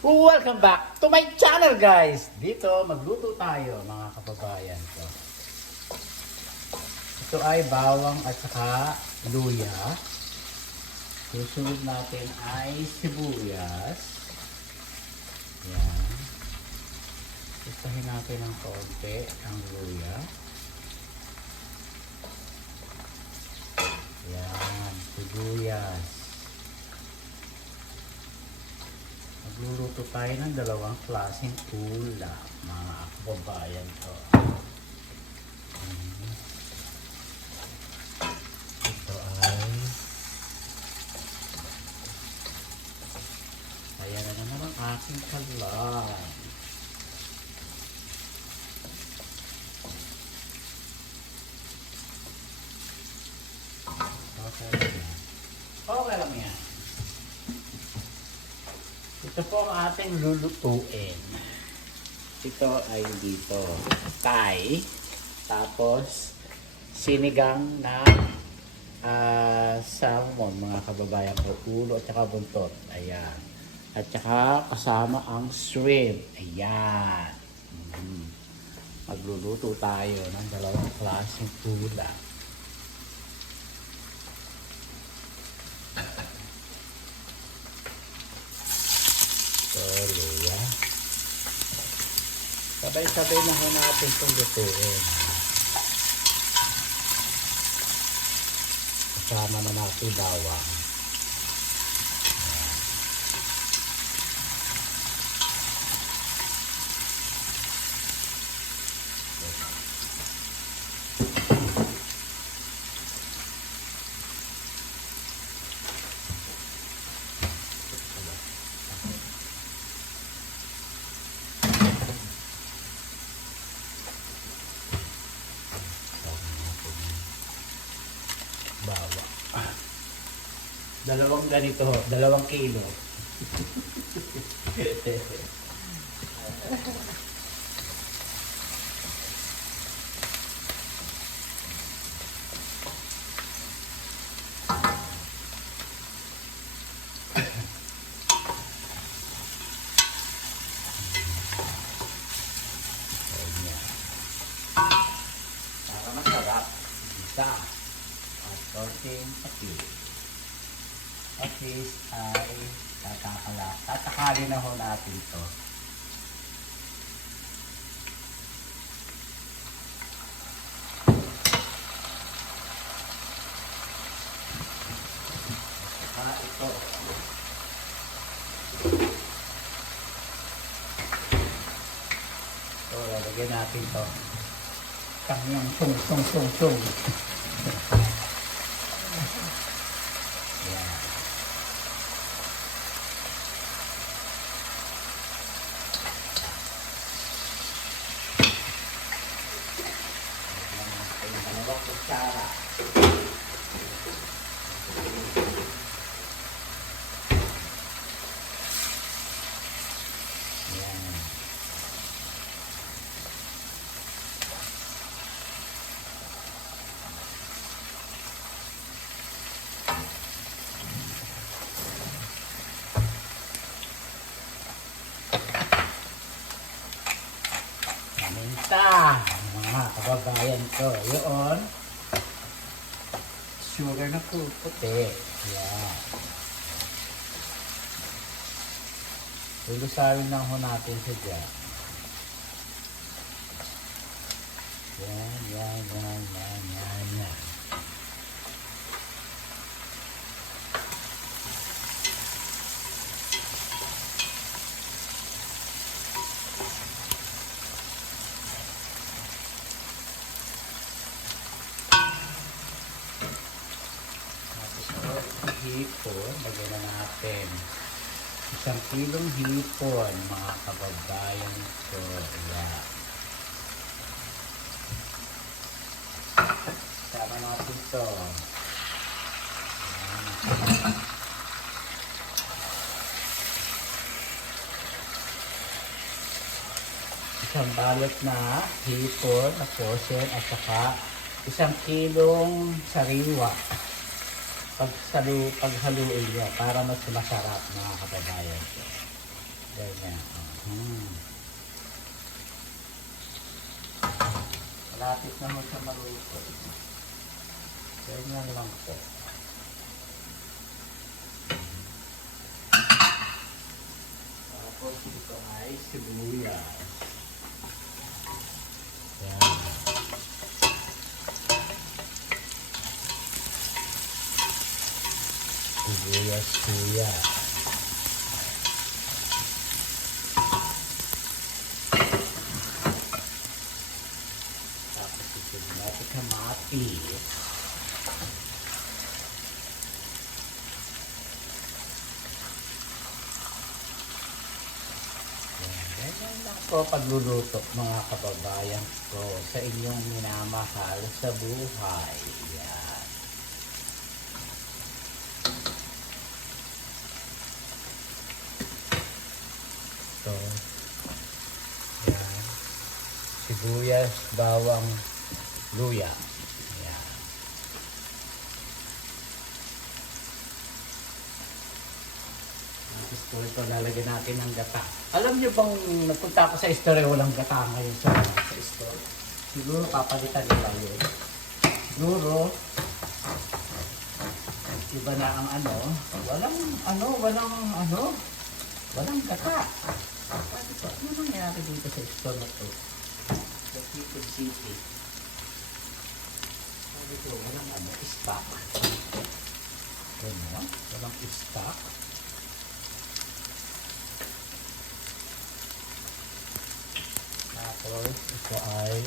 Welcome back to my channel, guys! Dito, magluto tayo, mga kababayan ko. Ito ay bawang at saka luya. Susunod natin ay sibuyas. Yan. Isahin natin ng konti ang luya. Yan, sibuyas. Magluluto tayo ng dalawang klaseng ulam, mga kababayan ko. Ito ay ayan na naman ang aking kalan. Okay lang yan. Okay lang yan. Ito po ang ating lulutuin. Ito ay dito, Thai. Tapos, sinigang na salmon, mga kababayan ko. Ulo at saka buntot. Ayan. At saka kasama ang shrimp. Ayan. Magluluto tayo ng dalawang klaseng ulam. Luya. Sabay-sabay na ho natin itong lutuin. Kasama na natin bawang. Bawang. Dalawang ganito, 2 kilo. Para masarap, isa. At konting patis. Patis ay tatakalin na ho natin ito. Ito. So, lalagyan natin ito. Kanyang sung. Yan. Dalawang kutsara. Yan. Paminta, mga kababayan ko. Yun. Sugar na puti. Yan. Lulusawin lang ho natin siya dyan. Yan. Hipon, lagyan na natin 1 kilong hipon, mga kababayan ko. Ayan. Sama natin ito. Isang balot na hipon na frozen at saka 1 kilong sariwa. Paghaluin nyo para mas masarap, mga kababayan. Then, Yan. Malapit na mo siya maluto. Ganyan lang po. Tapos ito ay sibuyas. Yan. Sibuyas kuya. Tapos ito natin kamatis. Ganyan lang po pagluluto mga kababayan ko sa inyong minamahal sa buhay. Yan. Ito. Yan. Sibuyas, bawang, luya. Yan. Tapos po ito lalagyan natin ng gata. Alam niyo bang nagpunta ako sa store, walang gata ngayon sa store? Siguro papalitan nila yun. Siguro iba na ang walang gata. Ano nangyari dito sa store na ito? Sa Quezon City. Sabi ko, walang stock. Walang stock. Tapos, ito ay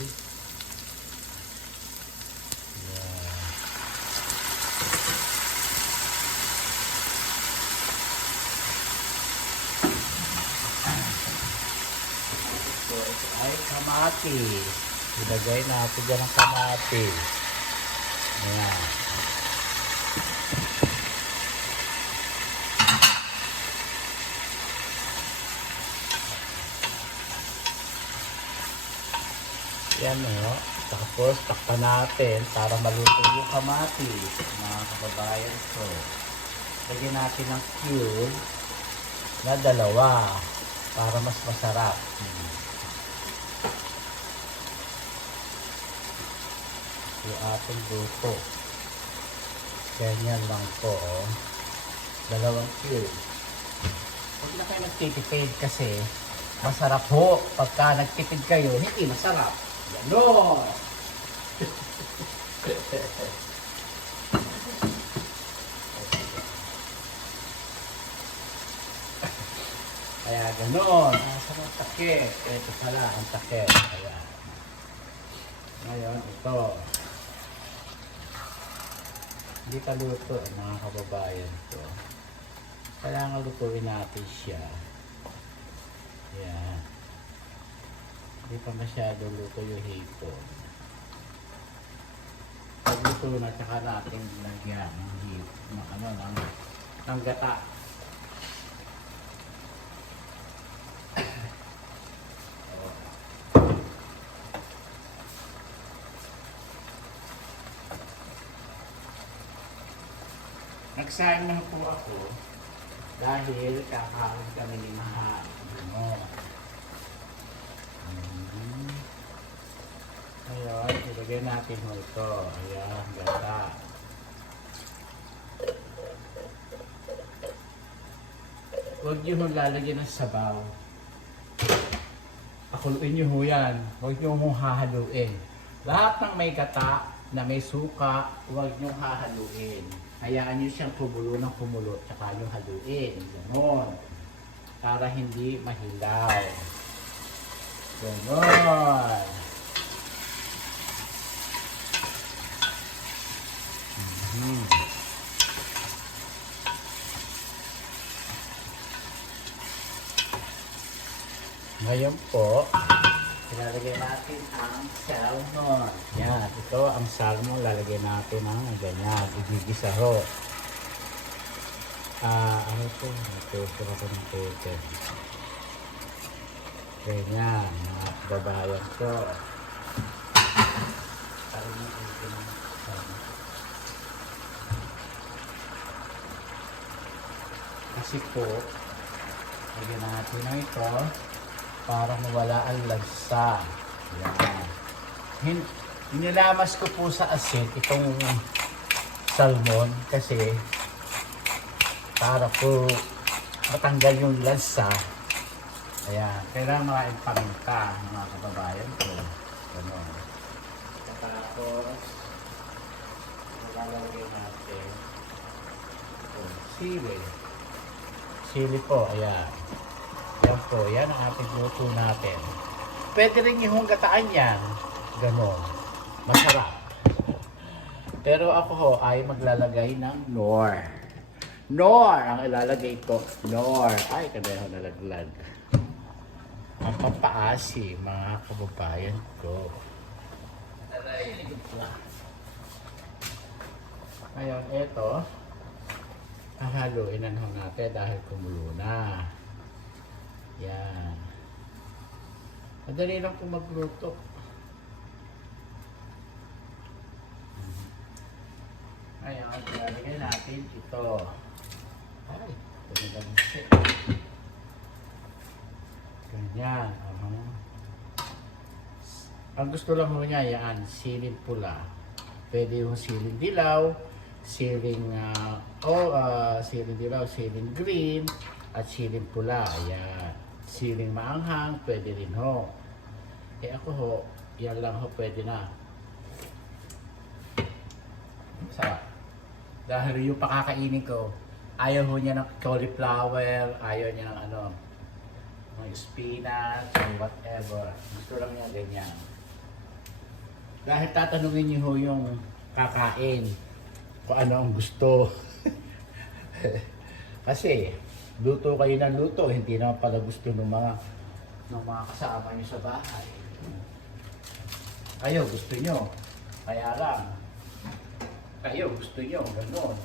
ito ay kamatis. Ilagay natin dyan ang kamatis. Ayan. Yan o. Tapos takpan natin para maluto yung kamatis. Mga kababayan ko. Lagyan natin ng cube na 2 para mas masarap. Yung ating luto. Ganyan lang po. 2 cube. Huwag na kayo nagtitipid kasi masarap po. Pagka nagtipid kayo, hindi masarap. Ganon! Kaya ganon. Nasaan ang takip? Ito pala ang takip. Ayan. Ngayon, ito. Hindi ka luto, mga kababayan ko. Kailangan lutuin natin siya. Ayan. Hindi pa masyado luto yung hipon. Pag luto na, tsaka natin lagyan ng hipon, ng gata. Nagsaing na po ako dahil kakain kami ni Mahal. Ngayon, ilagay natin mo ito. Ayan, gata. Huwag nyo lalagyan ng sabaw. Pakuluin nyo yan. Huwag nyo mong hahaluin. Lahat ng may gata na may suka, huwag nyo hahaluin. Hayaan nyo siyang kumulo ng kumulo, tsaka nyo haluin. Ganon. Para hindi mahilaw. Ganon. Ngayon po, ilalagay natin ang salmon. Yan, ito ang salmon, lalagay natin ng ganyan, igigisa ho. Ano ito? Ito ako ng pete. Ganyan, mga babayan ko. Kasi po, Lagyan natin na ito para mawala ang lansa. Yan. Inilamas ko po sa asin itong salmon kasi para po matanggal yung lansa. Ayan. Kailangan makain paminta mga kababayan ko. Ganon. Tapos, malalagay natin sili. Sili po, ayan. Yan po, yan ang ating luto natin. Pwede rin yung gataan yan. Ganon. Masarap. Pero ako ho ay maglalagay ng nor. Nor ang ilalagay ko. Nor. Ay, kaya nalaglag. Ang pampaasi, mga kababayan ko. Aray, ngayon, ito. Hahaluin na natin dahil kumulo na. Yan. Madali lang po magluto. Ngayon, ilalagay natin ito. Ay, ito na siya. Ganyan. Ang gusto lang mo niya, yan, siling pula. Pwede yung siling dilaw, siling siling dilaw, siling green, at siling pula. Ayan. Siling maanghang, pwede rin ho. Eh ako ho, yan lang ho, pwede na. Sarap. Dahil yung pakakainin ko, ayaw ho niya ng cauliflower, ayaw niya ng ng spinach, or whatever. Gusto lang niya ganyan. Dahil tatanungin niyo ho yung kakain kung ano ang gusto. Kasi, luto kayo ng luto, hindi naman pala gusto ng mga kasama niyo sa bahay. Kayo, gusto niyo. Kaya lang, kayo, gusto niyo. Ganon.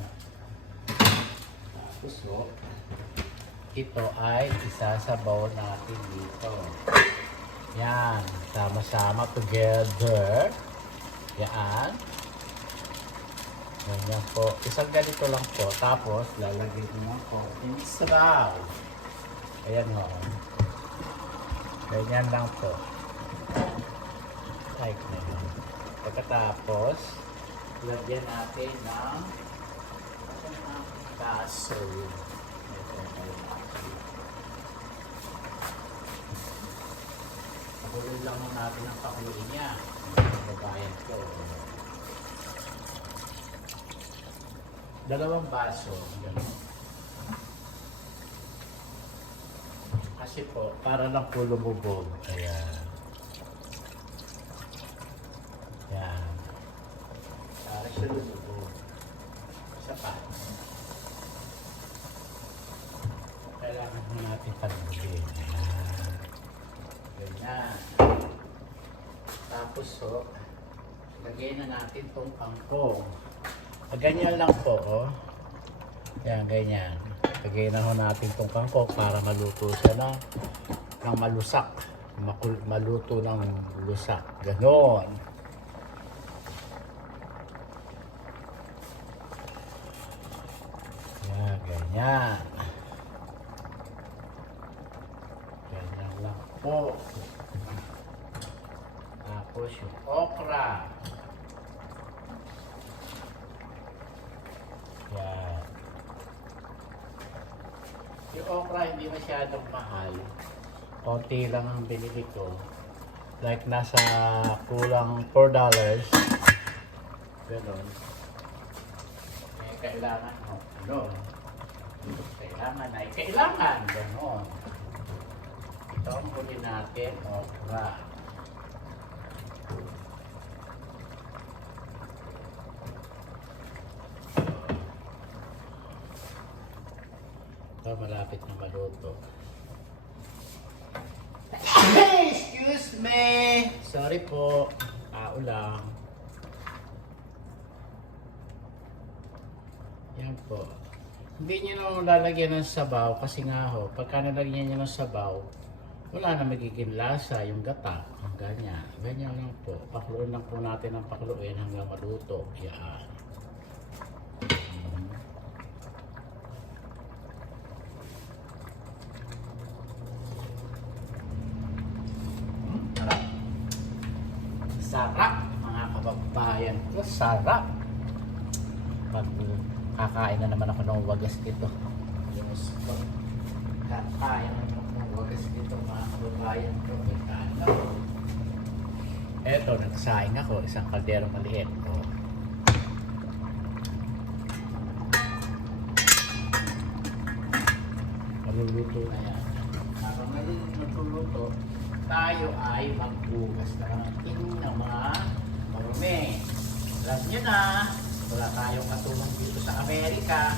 Tapos, ito ay isasabaw natin dito. Yan, sama-sama together. Yan. Ganyan po. Isang ganito lang po. Tapos, lalagay ko ng konting sabaw. Ayan o. Ganyan lang po. Like na yun. Pagkatapos, lagyan natin ng baso. Pakuloy lang natin ang pakuloy niya. Babayan ko. 2 baso. Ganun. Kasi po, para lang po lumubog. Ayan. Ayan. Para siya lumubog. Sapat. Kailangan mo natin pagbugin. Ayan. Ganyan. Tapos lagyan na natin itong kangkong. Ganyan lang po, Yan, ganyan. Lagyan na natin itong kangkong para maluto siya ng malusak. Maluto ng lusak. Ganon. Yan, ganyan. Ganyan lang po. Tapos yung okra. Yan. Yung okra hindi masyadong mahal. Konti lang ang binili ko. Like nasa kulang $4. Ganon. Eh, kailangan kailangan. Ganon. Ito ang huli natin, okra. Malapit na maluto. Hey, excuse me! Sorry po. Tao lang. Yan po. Hindi nyo na lalagyan ng sabaw kasi nga ho, pagka nalagyan nyo ng sabaw, wala na magiging lasa yung gata. Ganyan. Ganyan lang po. Pakuluin lang po natin ang pakuluin hanggang maluto. Yan. Sarap mga kababayan ko, sarap. Pag kakain na naman ako ng wagas dito. Yes po. Kakain na naman ako ng wagas dito mga kababayan ko. Ano? Eto, nagsaing ako, isang kaldero maliit. Oh. Maluluto na yan. Habang nagluluto, tayo ay magbugas na ng mga marumi. Alam nyo na, wala tayong katulong dito sa Amerika.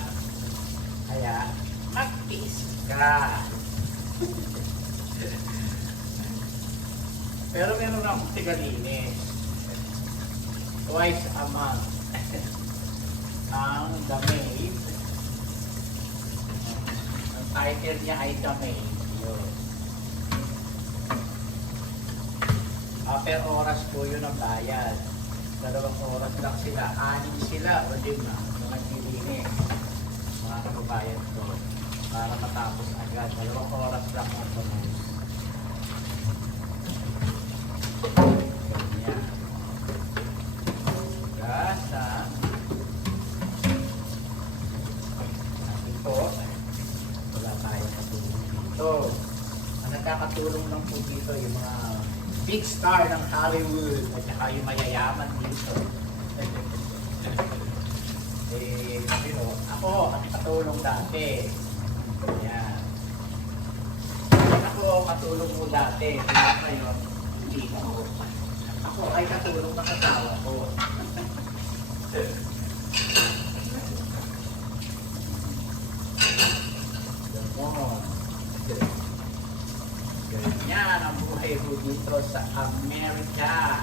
Kaya, mag-tiis ka. Pero meron akong tigalinis. Twice a month. Ang The Maid. Ang title niya ay The Maid. Yun. Per oras po yun ang bayad. 2 oras lang sila. 6 sila o 5 mga naglilinis. Mga kababayan ko. Para matapos agad. 2 oras lang ang tumus. Ganyan. Gasa. Ito. Wala tayong katulong dito. Ang nagkakatulong lang po dito yung mga big star ng Hollywood at saka yung mayayaman dito. Ako, ang katulong dati. Ayan. Ako, katulong mo dati. Kaya kayo, hindi ako. Ako ay katulong ng kasawa ko. Ganon. Ganyan ang buhay ko dito sa Amerika.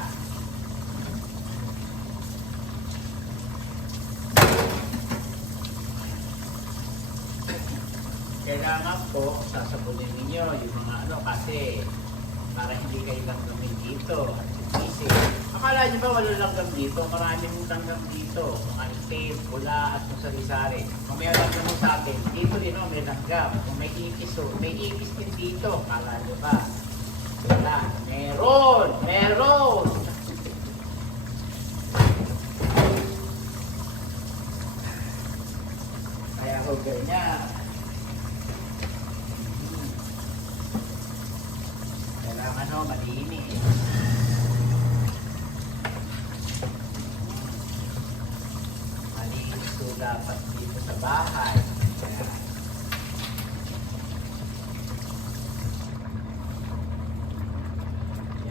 Kailangan po sasabunin ninyo yung mga kasi para hindi kayo langgam dito at sisig. Akala nyo ba wala langgam dito? Maraming langgam dito. Mga itim, pula at kung sari-sari. Kung may langgam mo sa atin, dito din may langgam. Kung may ipis may ipis din dito. Akala nyo ba? Wala. Meron! Meron! Kaya ko ganyan. Kailangan ho, malinis. Malinis po dapat dito sa bahay.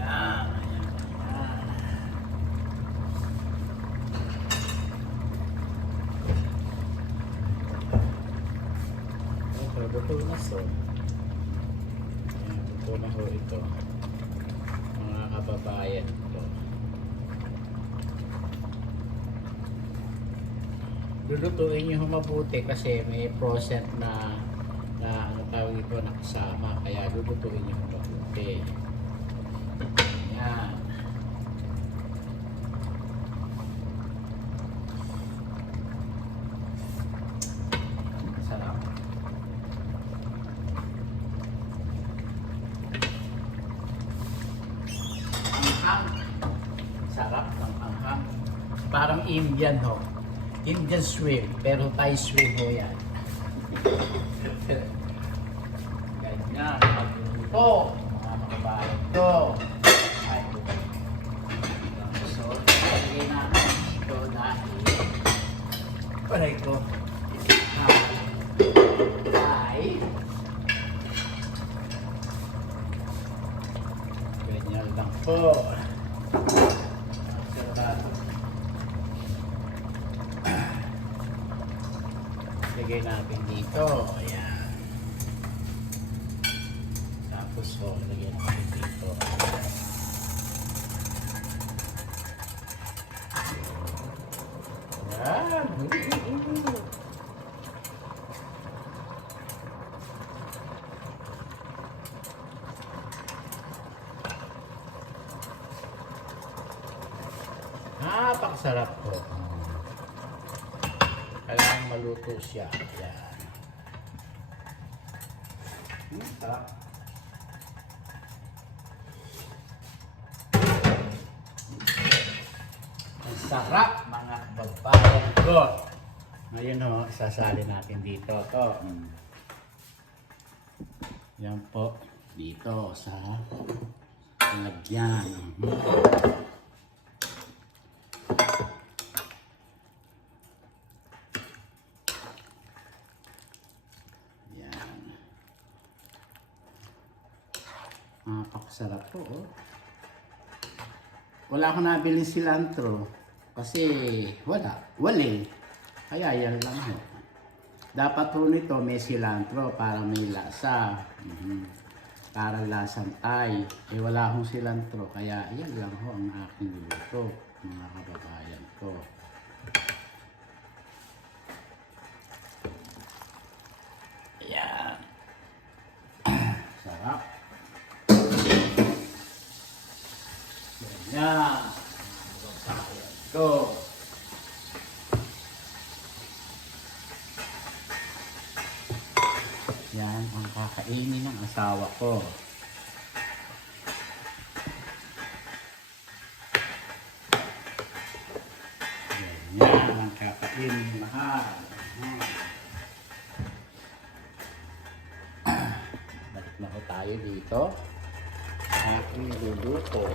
Yan. Ito, luto na so. Ito na ho ito. Mga kababayan ko. Lulutuin nyo mabuti kasi may process na ano tawag ito na kasama. Kaya lulutuin nyo mabuti. Yan. Sarap. Anghang. Sarap ng anghang. Parang Indian ho. Indian shrimp, pero Thai shrimp ho yan. Ganyan. Magluto. Mga makabayan ko. Ay. So, lagay natin ito dahil paray ko. Ay. Ganyan lang po. Lagay natin dito. Ayan. Tapos lagay natin dito. Ayan. Napakasarap po. Kailangan maluto siya. Ayan. Sarap. Sarap mga kababayan ko. Ngayon ho, sasali natin dito. To. Yan po. Dito sa lagyan. Yan. Napakasarap po. Oh. Wala akong nabiling cilantro. Kasi wala. Kaya yan lang ho. Dapat po nito may cilantro para may lasa. Para lasang Thai. Eh wala akong cilantro. Kaya yan lang ho ang aking niluto, mga kababayan ko. Ayan. Sarap. Yan. Go. Yan ang kakainin ng asawa ko. Yan ang kakainin ng mahal. Balik na ko tayo dito. Aking niluluto.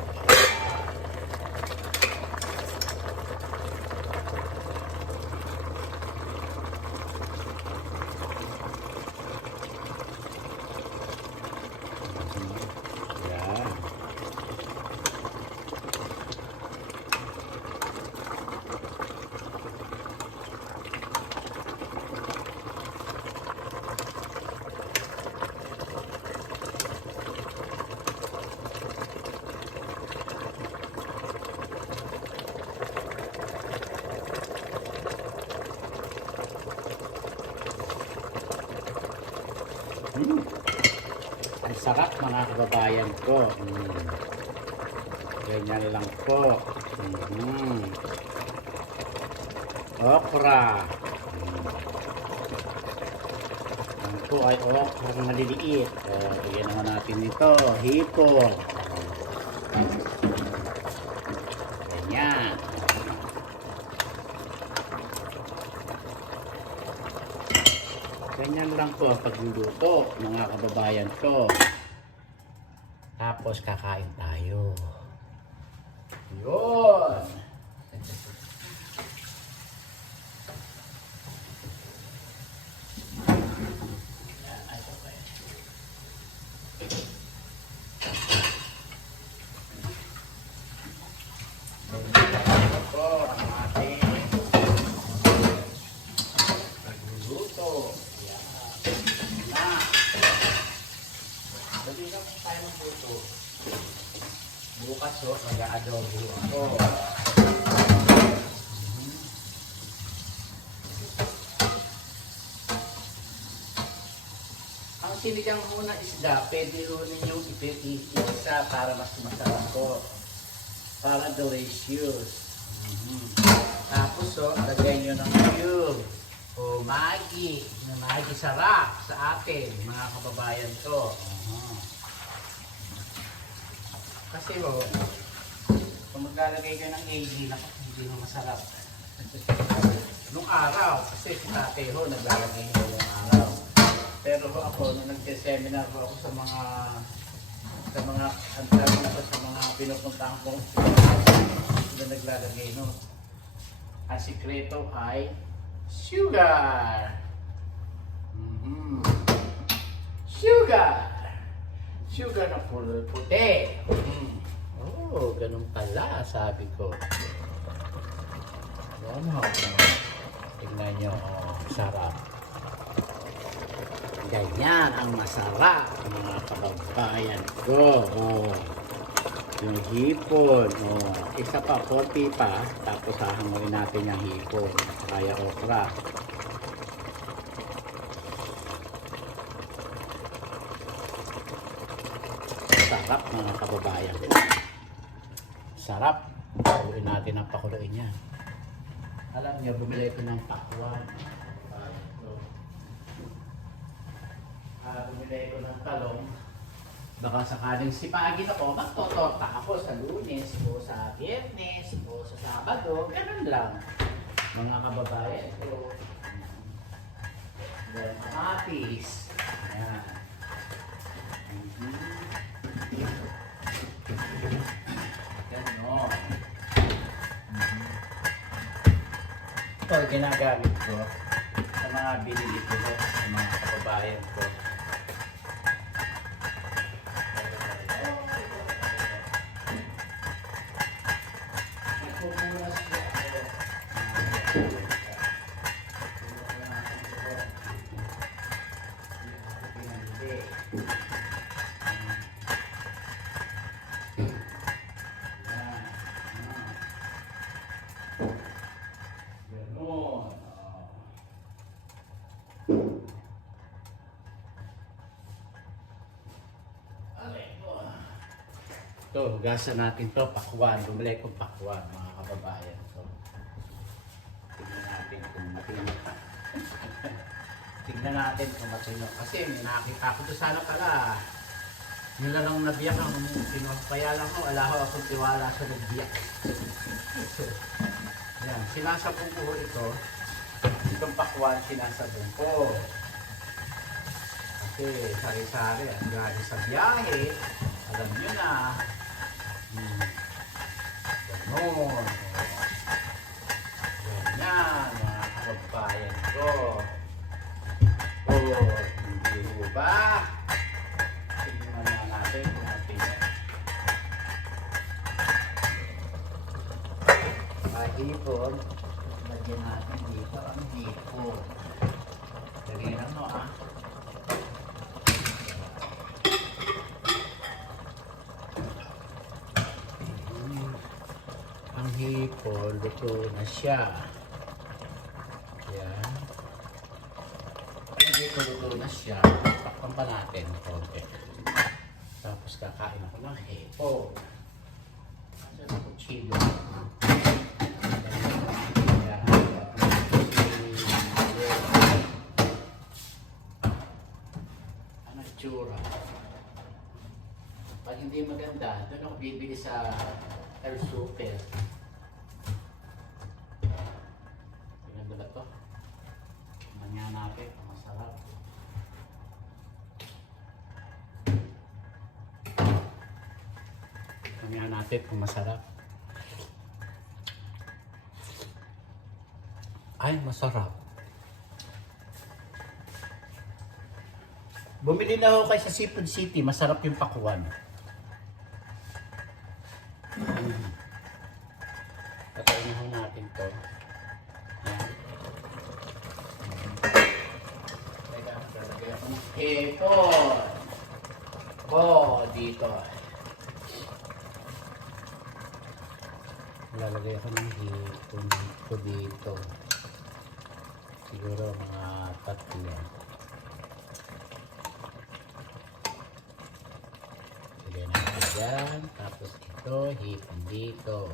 Ang sarap mga kababayan ko. Ganyan lang po. Okra. Yan po ay okra na maliliit. Bigyan naman natin ito. Hipon. Ganyan. Ganyan lang po ang pagluluto, mga kababayan ko. Tapos kakain tayo. Yun! Ito ang ating pagluluto. Dali na tayo magluto. Bukas o, mag-a-adobo ako. Ang sinigang muna isda, pwede rin ninyong isa para mas masarap ko. Para delicious. Tapos o, lagyan nyo ng cube. O Maggi. Maggi sarap sa atin, mga kababayan ko. Kasi o, kung maglalagay ka ng AG, hindi mo masarap. Nung araw, kasi si tate ho, naglalagay ho yung araw. Pero ho ako, nung nag-seminar ho ako sa mga pinupuntahan ko, na naglalagay no. Ang sikreto ay sugar. Sugar na puti. Oh, ganun pala, sabi ko. Wow, tingnan nyo, oh, sarap. Ganyan ang masarap, mga kababayan ko. Oh, yung hipon. Oh, isa pa, 40 pa. Tapos hahanguin natin yung hipon. Kaya okra. Sarap mga kababayan. Sarap. Pakuloyin natin ang pakuloyin niya. Alam niyo, bumili ko ng pakwan. Bumili ko ng talong. Baka sakaling sipagin ako, magtotorta ako sa Lunes o sa Biyernes o sa Sabado. Ganun lang. Mga kababayan ko. Ganun kapis. Ayan. Ganon. Ito ginagamit ko sa mga binili ko sa mga kababayan ko. Nagpupunas ko ako. Ito, hugasan natin to, pakwan. Bumili kong pakwan, mga kababayan. So, tignan natin kung matino. Tignan natin kung matino. Kasi may nakita ko to sana pala. Yun lang nabiyak ang pinapaya lang ko. Wala ko akong tiwala sa nagbiyak. So, yan. Sinasabong ko ito. Itong pakwan, sinasabong ko. Kasi sari-sari, ang gagi sa biyahe. Alam nyo na. Ganon. Ganyan, mga kababayan ko. O, hindi mo ba? Tingnan na natin kung natin. Mahipon. Lagyan natin dito ang hipon. Lagyan mo Ang hipon, luto na siya. Yan. Ang hipon, luto na siya. Takpan pa natin konti. Tapos kakain ako ng hipon. Kasi sa kutsilo. Yan. Ano tsura? Pag hindi maganda, doon ako bibili sa El Super. Pinaganda ba ito? Manya natin, masarap. Manya natin kung masarap. Ay, masarap. Bumili na ako kay sa Seafood City. Masarap yung pakwan. Patayin natin to. Ito. Dito. Lalagay ako ng hipon ko dito. Siguro mga 3. Sige natin dyan. Tapos ito, hipon dito.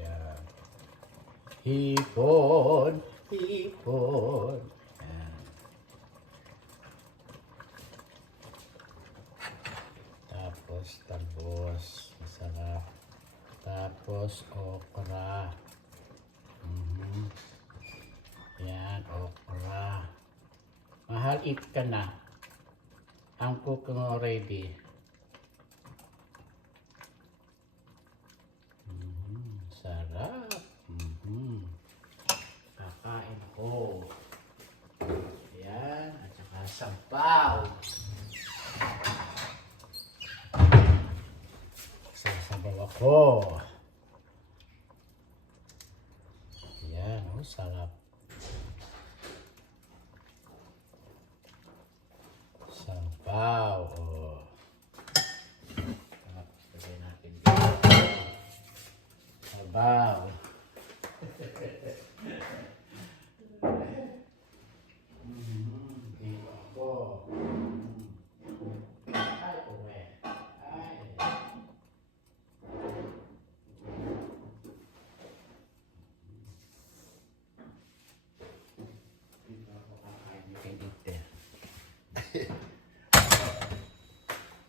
Yan. Hipon. Hipon. Yan. Tapos talbos. Masarap. Tapos okra. Yan, okra. Mahal eat ka na. Ang cook mo ready. Sarap. Kakain ko. Yan, at saka sabaw. Sasabaw ako. Yan, sarap. Sabaw. Tapos lagay natin dito. Sabaw. Dito ako. Ay, uwe. Ay.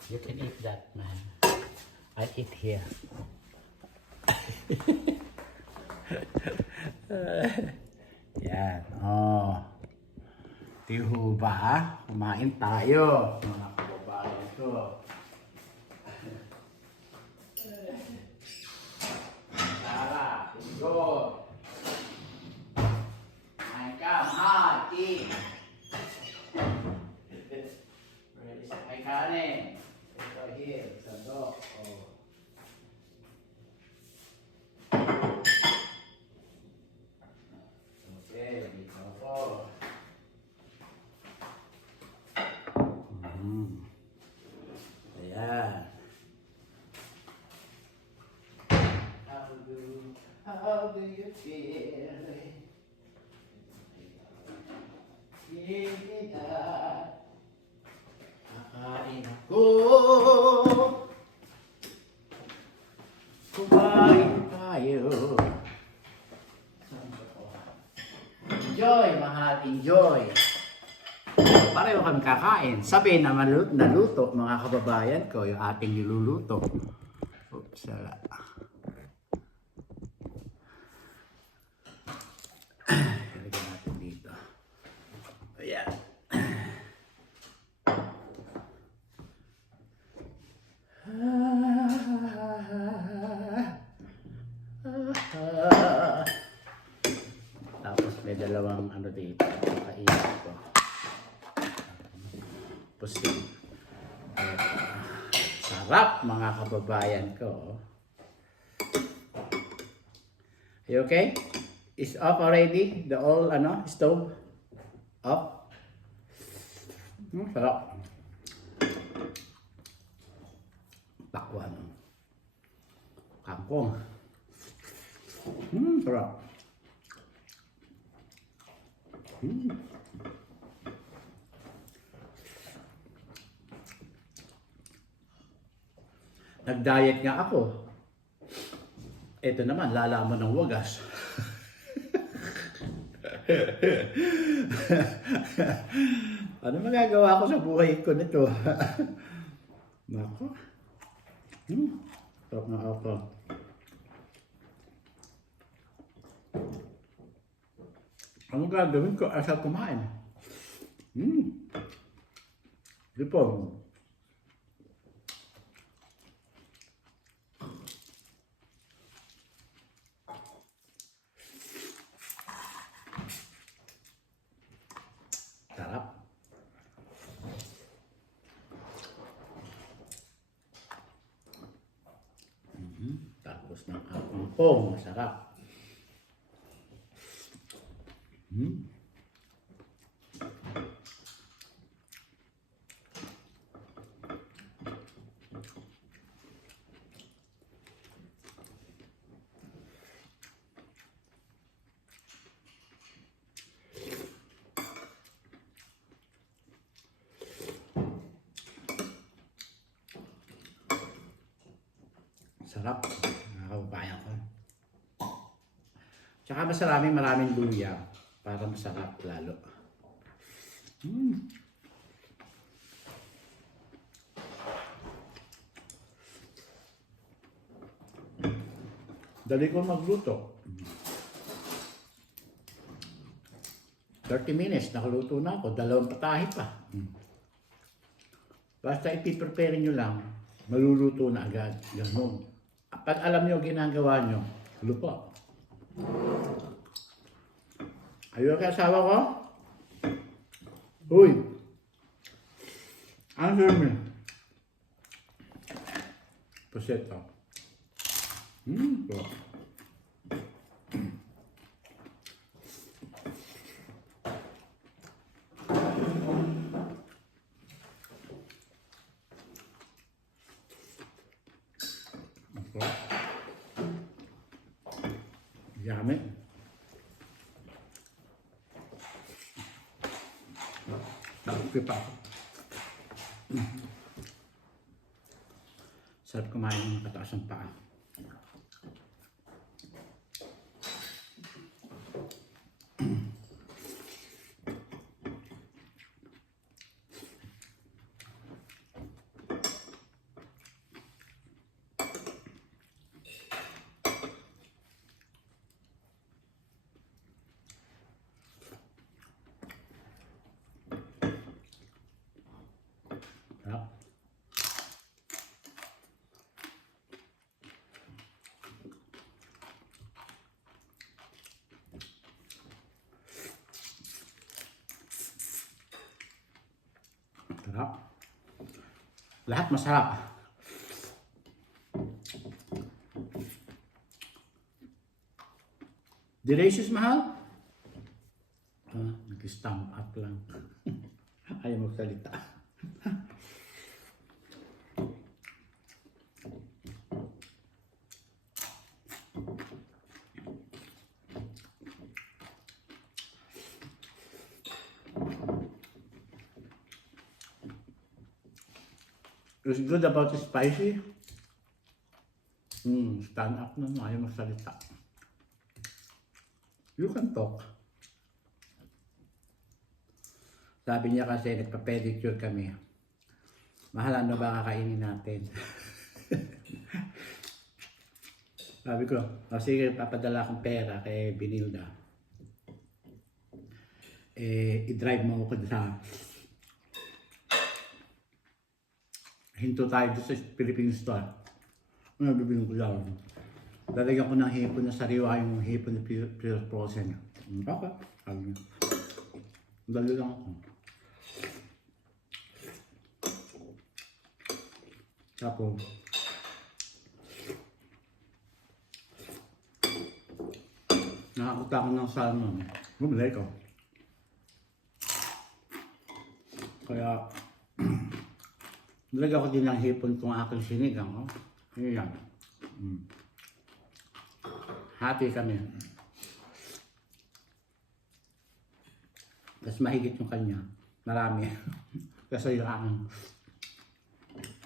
You can eat that, man. I eat here. Yan. Oh. Tiho ba? Kumain tayo, mga kababayan ko. Sarap. Enjoy. Kumain ka, mahal. Eat. Ready sa may kanin. Ito here. Sandok. Oh. Okay, dito ako. Ayan. How do you feel? Hindi na kakain ako. Kumain tayo. Enjoy, mahal, enjoy. Pareho kami kakain. Sabi na naluto, mga kababayan ko, yung ating niluluto. Oops, sala. Lagyan natin dito. Ayan. Tapos may dalawang ano dito. Kainin ko. Pusin. Sarap, mga kababayan ko. You okay? Is off already? The all stove? Off? Sarap. Takwan. Kangkong. Sarap. Nag-diet nga ako. Ito naman, lalaman ng wagas. Ano magagawa ko sa buhay ko nito? Nako. Sarap na ako. Ano gagawin ko asal kumain? Di po. Sarap. Tapos ng kangkong, masarap. Sarap, mga kababayan ko. Tsaka mas maraming luya para masarap lalo. Dali ko magluto. 30 minutes, nakaluto na ako. 2 patahe pa. Basta ipiprepare nyo lang, maluluto na agad. Ganun. Pag alam nyo ginagawa nyo, lupa. Ayaw ka asawa ko? Uy! Ano naman? Puseta. Yummy. Nakukip pa ako. Sarap kumain ng kataas ng paa. Sarap. Lahat masarap. Delicious, mahal? Nag-stamp up lang. Ayaw magsalita. It's good about the spicy. Stand up na, ayaw magsalita. You can talk. Sabi niya kasi nagpa-pedicure kami. Mahal, ano ba kakainin natin? Sabi ko, sige, papadala akong pera kay Binilda. I-drive mo ako sa hinto tayo doon sa Philippine store. Ano bibili ko lang? Lalagyan ko ng hipon na sariwa yung hipon na pure frozen. Okay. Sabi niya. Dali lang ako. Tapos, nakakuta ko ng salmon. Bumili ko. Kaya, nilagyan ko din ng hipon itong aking sinigang. Oh. Yun yan. Happy kami. Tapos mahigit yung kanya. Marami. Kasi yung aking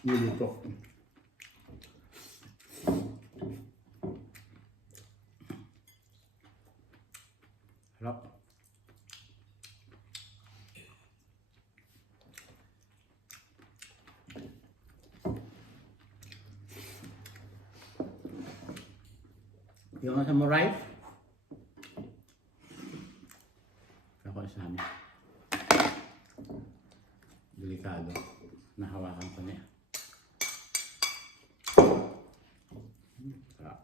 niluto. Harap. Yung samurai, ako sa amin. Delikado. Nahawakan ko niya. Sarap.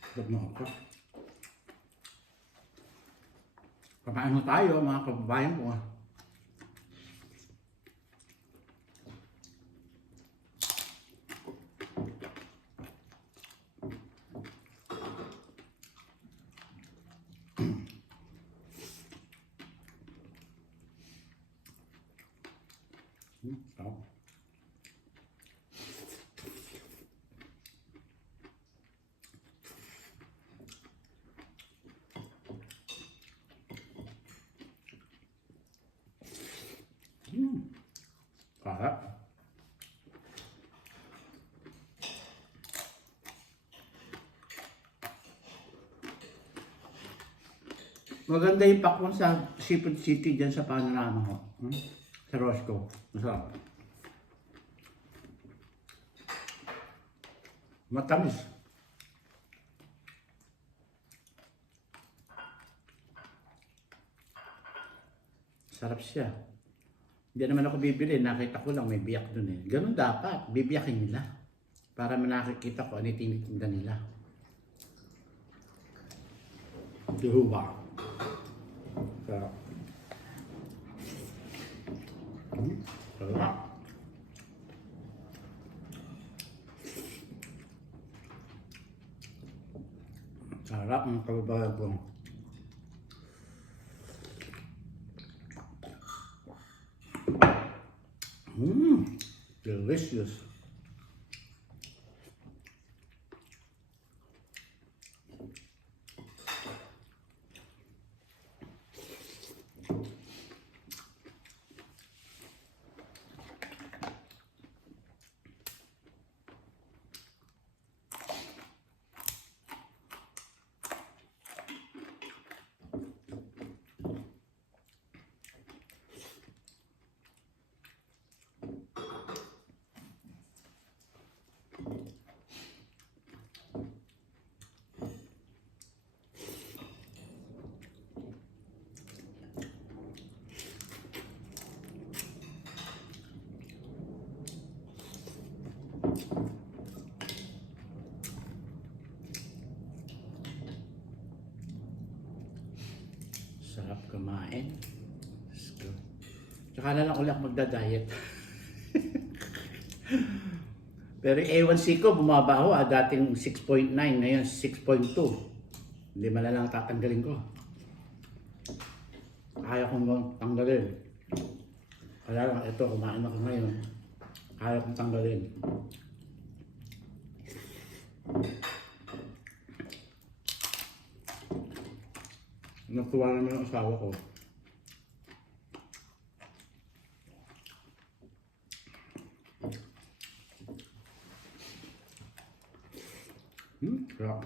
Sarap mo ako. Kakain mo tayo mga kababayan ko. Sarap. Sarap. Maganda yung pakwan sa Seafood City dyan sa Panorama ko. Sa Roscoe. Masarap. Matamis. Sarap siya. Hindi naman ako bibili. Nakita ko lang may biyak dun eh. Ganun dapat. Bibiyakin nila. Para nakikita ko ano yung tinitinda nila. Diba? Sarap. Sarap. Sarap ang kababayan ko. Delicious. Saka na lang ulit ako magda-diet. Pero yung A1C ko, bumaba ako. Dating 6.9, ngayon 6.2. Hindi man lang tatanggalin ko. Kaya kong tanggalin. Kaya lang, ito, kumain ako ngayon. Kaya kong tanggalin. Natuwa naman ang asawa ko. Sarap.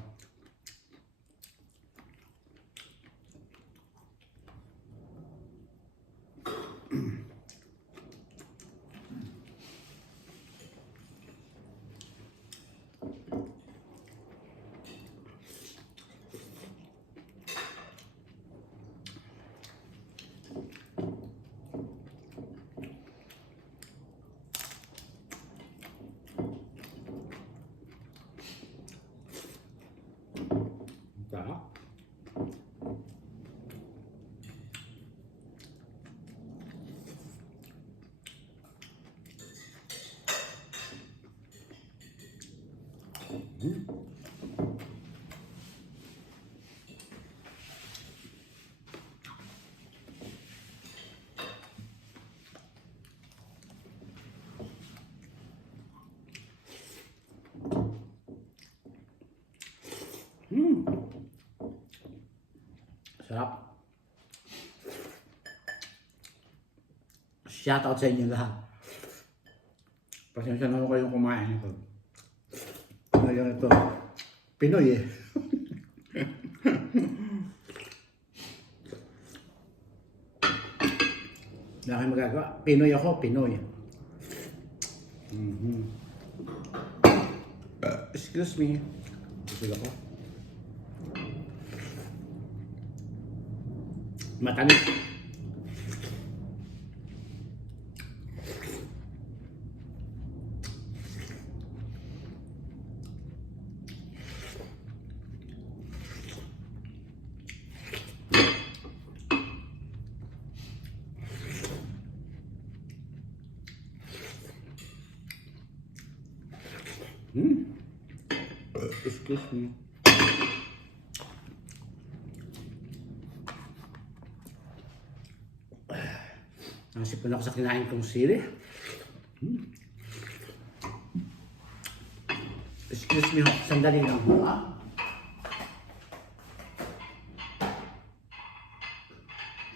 Sarap. Sarap. Shoutout sa inyo lahat. Pasensya na mo kayong kumain ito. Ngayon ito. Pinoy eh. Wala kayong magagawa. Pinoy ako, Pinoy. Excuse me. Busog ako. Matamis. Excuse me. Nasipon ako sa kinain kong sili. Excuse me, sandali lang ho, ha?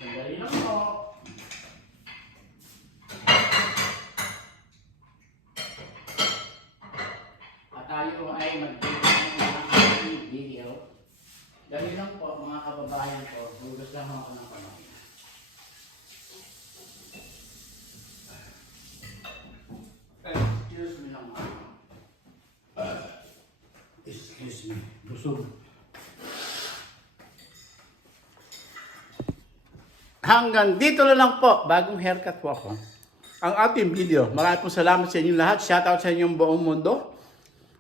Sandali lang ho. At tayo ay mag-video ng video. Dali lang po, mga kababayan ko. Hugas lang ako ng panahon. Excuse me lang. Excuse me. Busog. Hanggang dito na lang po. Bagong haircut po ako. Ang ating video. Maraming pong salamat sa inyong lahat. Shoutout sa inyong buong mundo.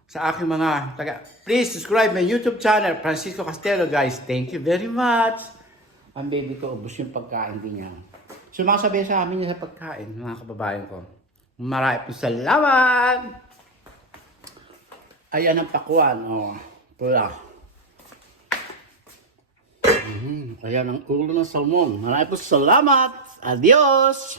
Sa aking mga taga. Please subscribe my YouTube channel. Francisco Castelo, guys. Thank you very much. Ang baby ko, ubos yung pagkain din niya. So mga sabihin sa amin niya sa pagkain, mga kababayan ko. Maraming pong salamat. Ayan ang pakuan. Oh, pula. Ayan ang ulo ng salmon. Maraming pong salamat. Adios.